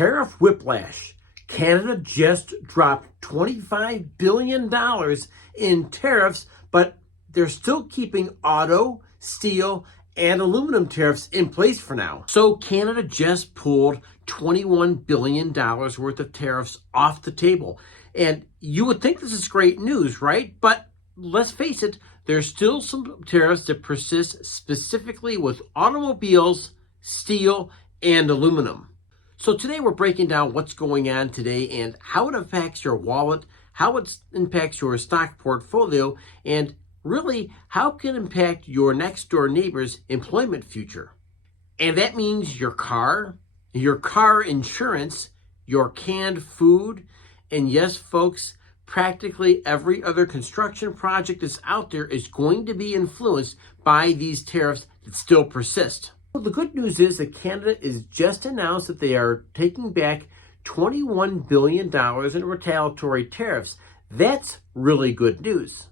Tariff whiplash. Canada just dropped $25 billion in tariffs, but they're still keeping auto, steel, and aluminum tariffs in place for now. So Canada just pulled $21 billion worth of tariffs off the table. And you would think this is great news, right? But let's face it, there's still some tariffs that persist specifically with automobiles, steel, and aluminum. So today we're breaking down what's going on today and how it impacts your wallet, how it impacts your stock portfolio, and really how it can impact your next door neighbor's employment future. And that means your car insurance, your canned food, and yes, folks, practically every other construction project that's out there is going to be influenced by these tariffs that still persist. Well, the good news is that Canada has just announced that they are taking back $21 billion in retaliatory tariffs. That's really good news.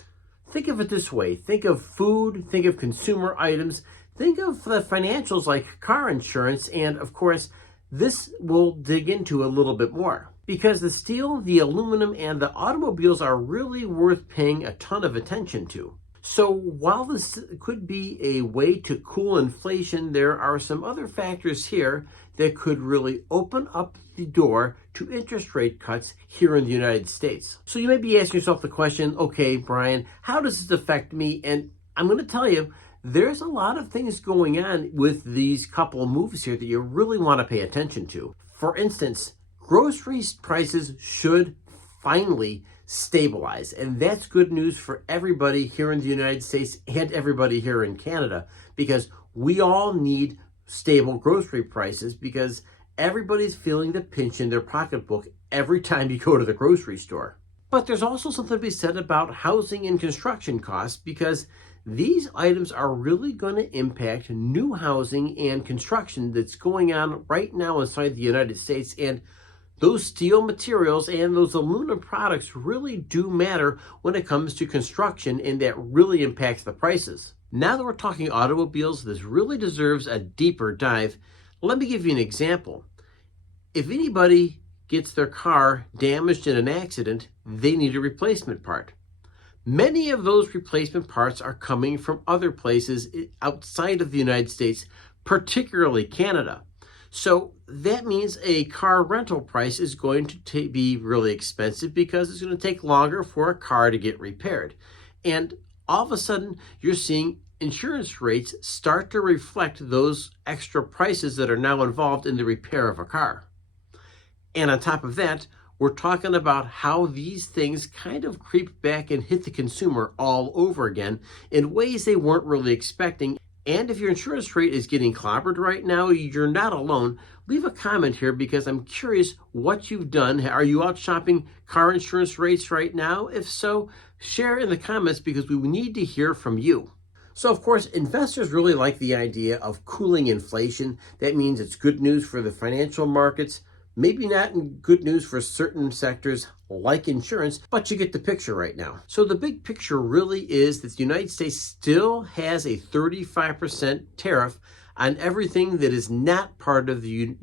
Think of it this way. Think of food, think of consumer items, think of the financials like car insurance, and of course, this we'll dig into a little bit more. Because the steel, the aluminum, and the automobiles are really worth paying a ton of attention to. So while this could be a way to cool inflation, there are some other factors here that could really open up the door to interest rate cuts here in the United States. So you may be asking yourself the question, okay, Brian, how does this affect me? And I'm going to tell you, there's a lot of things going on with these couple of moves here that you really want to pay attention to. For instance, grocery prices should finally stabilize. And that's good news for everybody here in the United States and everybody here in Canada, because we all need stable grocery prices because everybody's feeling the pinch in their pocketbook every time you go to the grocery store. But there's also something to be said about housing and construction costs because these items are really going to impact new housing and construction that's going on right now inside the United States. And those steel materials and those aluminum products really do matter when it comes to construction, and that really impacts the prices. Now that we're talking automobiles, this really deserves a deeper dive. Let me give you an example. If anybody gets their car damaged in an accident, they need a replacement part. Many of those replacement parts are coming from other places outside of the United States, particularly Canada. So that means a car rental price is going to be really expensive because it's going to take longer for a car to get repaired. And all of a sudden, you're seeing insurance rates start to reflect those extra prices that are now involved in the repair of a car. And on top of that, we're talking about how these things kind of creep back and hit the consumer all over again in ways they weren't really expecting. And if your insurance rate is getting clobbered right now, you're not alone. Leave a comment here because I'm curious what you've done. Are you out shopping car insurance rates right now? If so, share in the comments because we need to hear from you. So of course, investors really like the idea of cooling inflation. That means it's good news for the financial markets. Maybe not good news for certain sectors like insurance, but you get the picture right now. So the big picture really is that the United States still has a 35% tariff on everything that is not part of the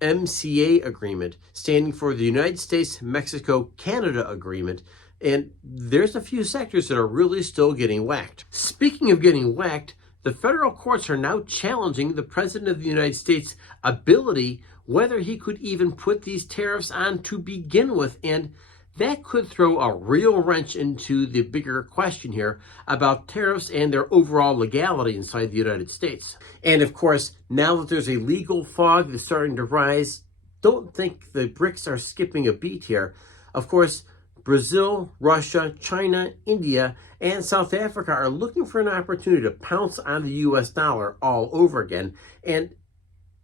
USMCA agreement, standing for the United States, Mexico, Canada agreement. And there's a few sectors that are really still getting whacked. Speaking of getting whacked, the federal courts are now challenging the President of the United States' ability whether he could even put these tariffs on to begin with. And that could throw a real wrench into the bigger question here about tariffs and their overall legality inside the United States. And of course, now that there's a legal fog that's starting to rise, don't think the BRICS are skipping a beat here. Of course, Brazil, Russia, China, India, and South Africa are looking for an opportunity to pounce on the US dollar all over again. And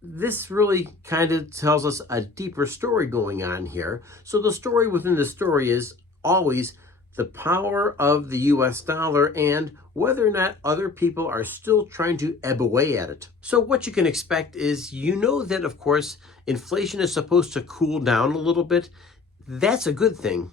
this really kind of tells us a deeper story going on here. So the story within the story is always the power of the US dollar and whether or not other people are still trying to ebb away at it. So what you can expect is, that of course, inflation is supposed to cool down a little bit. That's a good thing.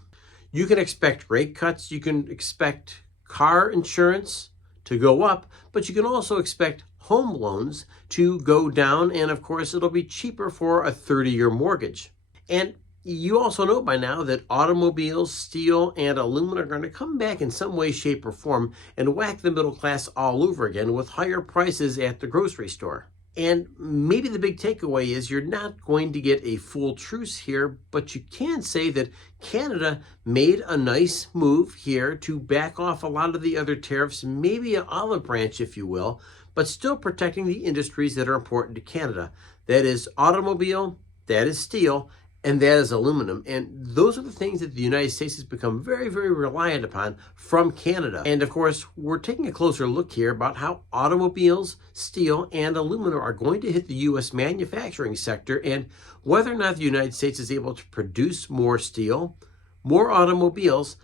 You can expect rate cuts. You can expect car insurance to go up, but you can also expect home loans to go down, and of course, it'll be cheaper for a 30-year mortgage. And you also know by now that automobiles, steel, and aluminum are going to come back in some way, shape, or form and whack the middle class all over again with higher prices at the grocery store. And maybe the big takeaway is you're not going to get a full truce here, but you can say that Canada made a nice move here to back off a lot of the other tariffs, maybe an olive branch, if you will, but still protecting the industries that are important to Canada. That is automobile, that is steel, and that is aluminum. And those are the things that the United States has become very, very reliant upon from Canada. And of course, we're taking a closer look here about how automobiles, steel, and aluminum are going to hit the U.S. manufacturing sector, and whether or not the United States is able to produce more steel, more automobiles,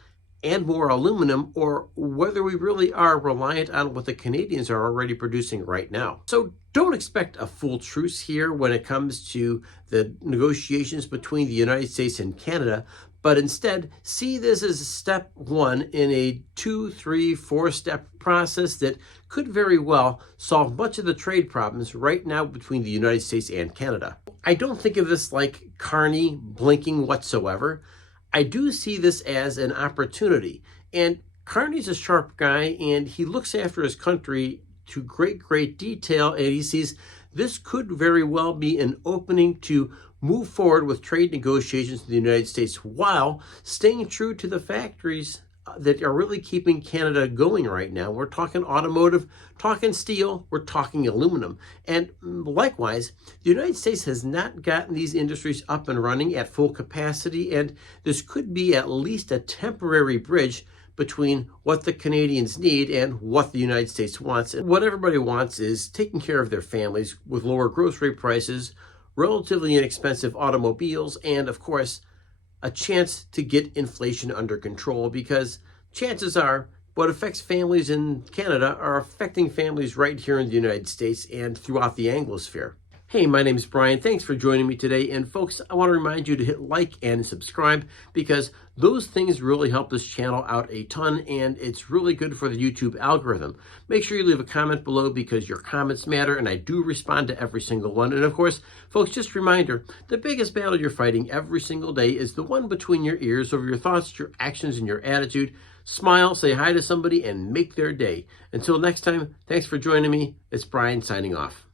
and more aluminum, or whether we really are reliant on what the Canadians are already producing right now. So don't expect a full truce here when it comes to the negotiations between the United States and Canada, but instead see this as step one in a 2, 3, 4-step process that could very well solve much of the trade problems right now between the United States and Canada. I don't think of this like Carney blinking whatsoever. I do see this as an opportunity. And Carney's a sharp guy, and he looks after his country to great, great detail, and he sees this could very well be an opening to move forward with trade negotiations in the United States while staying true to the factories that are really keeping Canada going right now. We're talking automotive, talking steel, we're talking aluminum. And likewise, the United States has not gotten these industries up and running at full capacity, and this could be at least a temporary bridge between what the Canadians need and what the United States wants. And what everybody wants is taking care of their families with lower grocery prices, relatively inexpensive automobiles, and of course, a chance to get inflation under control, because chances are what affects families in Canada are affecting families right here in the United States and throughout the Anglosphere. Hey, my name is Brian. Thanks for joining me today. And folks, I want to remind you to hit like and subscribe, because those things really help this channel out a ton, and it's really good for the YouTube algorithm. Make sure you leave a comment below, because your comments matter, and I do respond to every single one. And of course, folks, just a reminder, the biggest battle you're fighting every single day is the one between your ears over your thoughts, your actions, and your attitude. Smile, say hi to somebody, and make their day. Until next time, thanks for joining me. It's Brian signing off.